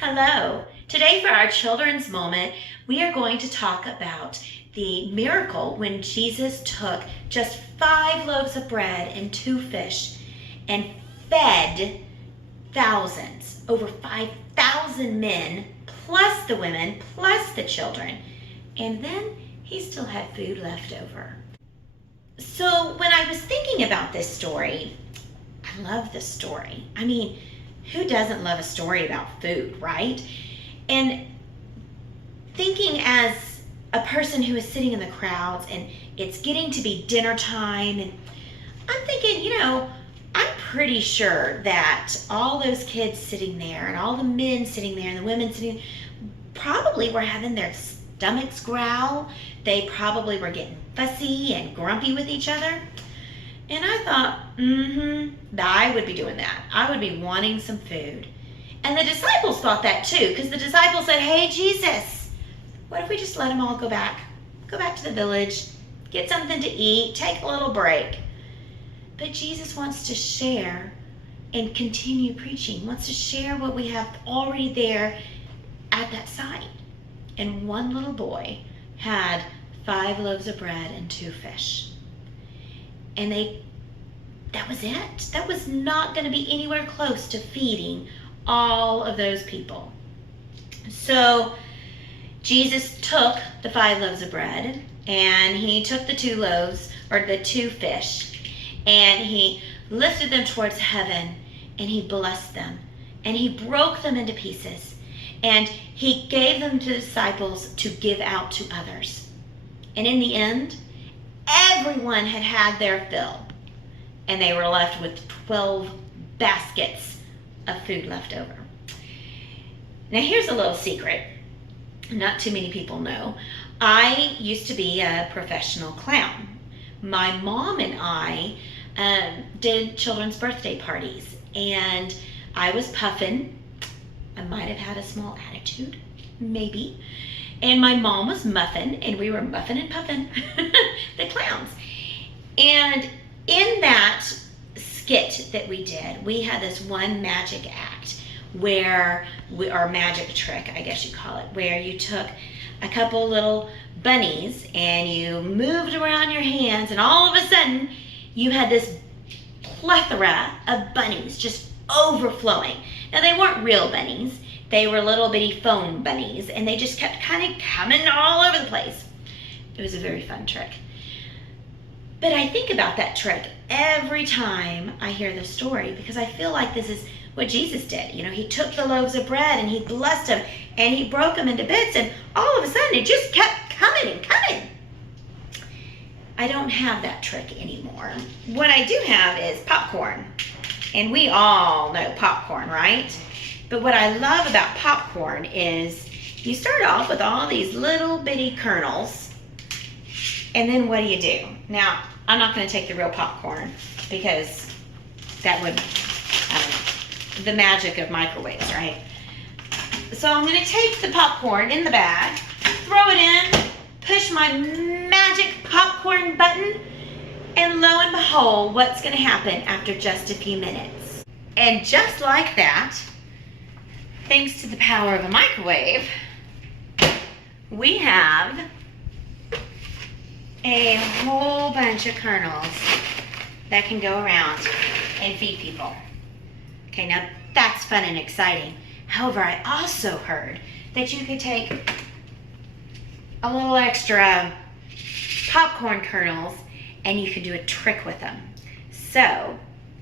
Hello. Today for our children's moment, we are going to talk about the miracle when Jesus took just 5 loaves of bread and 2 fish and fed thousands, over 5,000 men, plus the women, plus the children. And then he still had food left over. So when I was thinking about this story, I love this story. I mean, who doesn't love a story about food, right? And thinking as a person who is sitting in the crowds and it's getting to be dinner time, and I'm thinking, I'm pretty sure that all those kids sitting there and all the men sitting there and the women sitting probably were having their stomachs growl. They probably were getting fussy and grumpy with each other. And I thought, I would be doing that. I would be wanting some food. And the disciples thought that too, because the disciples said, hey, Jesus, what if we just let them all go back? Go back to the village, get something to eat, take a little break. But Jesus wants to share and continue preaching, wants to share what we have already there at that site. And one little boy had 5 loaves of bread and 2 fish. And that was it. That was not going to be anywhere close to feeding all of those people. So Jesus took the 5 loaves of bread and he took the 2 loaves, or the 2 fish, and he lifted them towards heaven and he blessed them and he broke them into pieces and he gave them to the disciples to give out to others. And in the end, everyone had had their fill, and they were left with 12 baskets of food left over. Now here's a little secret. Not too many people know. I used to be a professional clown. My mom and I did children's birthday parties, and I was Puffin. I might have had a small attitude, maybe. And my mom was Muffin, and we were Muffin and Puffin, the clowns. And in that skit that we did, we had this one magic act or magic trick, I guess you call it, where you took a couple little bunnies and you moved around your hands, and all of a sudden you had this plethora of bunnies just overflowing. Now they weren't real bunnies. They were little bitty foam bunnies, and they just kept kind of coming all over the place. It was a very fun trick. But I think about that trick every time I hear the story, because I feel like this is what Jesus did. He took the loaves of bread and he blessed them and he broke them into bits, and all of a sudden it just kept coming and coming. I don't have that trick anymore. What I do have is popcorn. And we all know popcorn, right? But what I love about popcorn is you start off with all these little bitty kernels, and then what do? Now, I'm not going to take the real popcorn because that would, the magic of microwaves, right? So I'm going to take the popcorn in the bag, throw it in, push my magic popcorn button, and lo and behold, what's going to happen after just a few minutes? And just like that, thanks to the power of a microwave, we have a whole bunch of kernels that can go around and feed people. Okay, now that's fun and exciting. However, I also heard that you could take a little extra popcorn kernels and you could do a trick with them. So,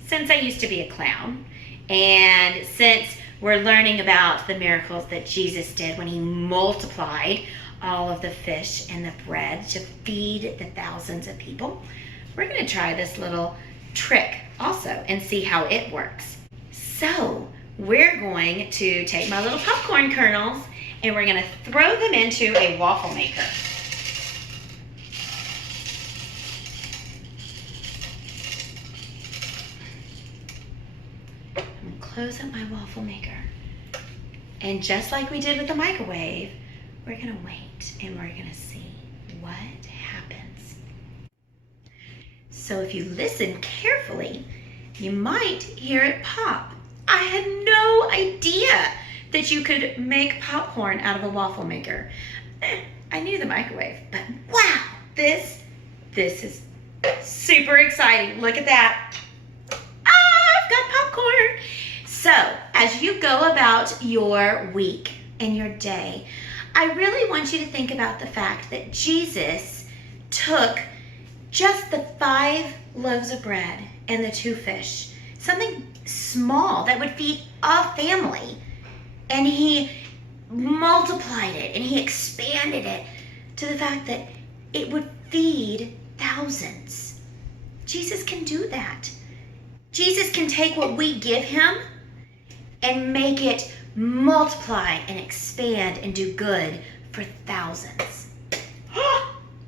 since I used to be a clown, and since we're learning about the miracles that Jesus did when he multiplied all of the fish and the bread to feed the thousands of people, we're going to try this little trick also and see how it works. So we're going to take my little popcorn kernels and we're going to throw them into a waffle maker. Close up my waffle maker. And just like we did with the microwave, we're going to wait and we're going to see what happens. So if you listen carefully, you might hear it pop. I had no idea that you could make popcorn out of a waffle maker. I knew the microwave, but wow, this is super exciting. Look at that. I've got popcorn. So, as you go about your week and your day, I really want you to think about the fact that Jesus took just the 5 loaves of bread and the 2 fish, something small that would feed a family, and he multiplied it and he expanded it to the fact that it would feed thousands. Jesus can do that. Jesus can take what we give him and make it multiply and expand and do good for thousands.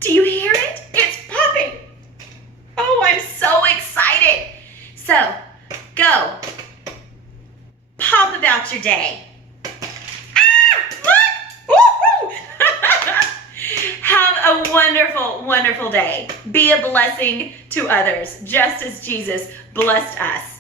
Do you hear it? It's popping. Oh, I'm so excited. So, go. Pop about your day. Look! Have a wonderful, wonderful day. Be a blessing to others, just as Jesus blessed us.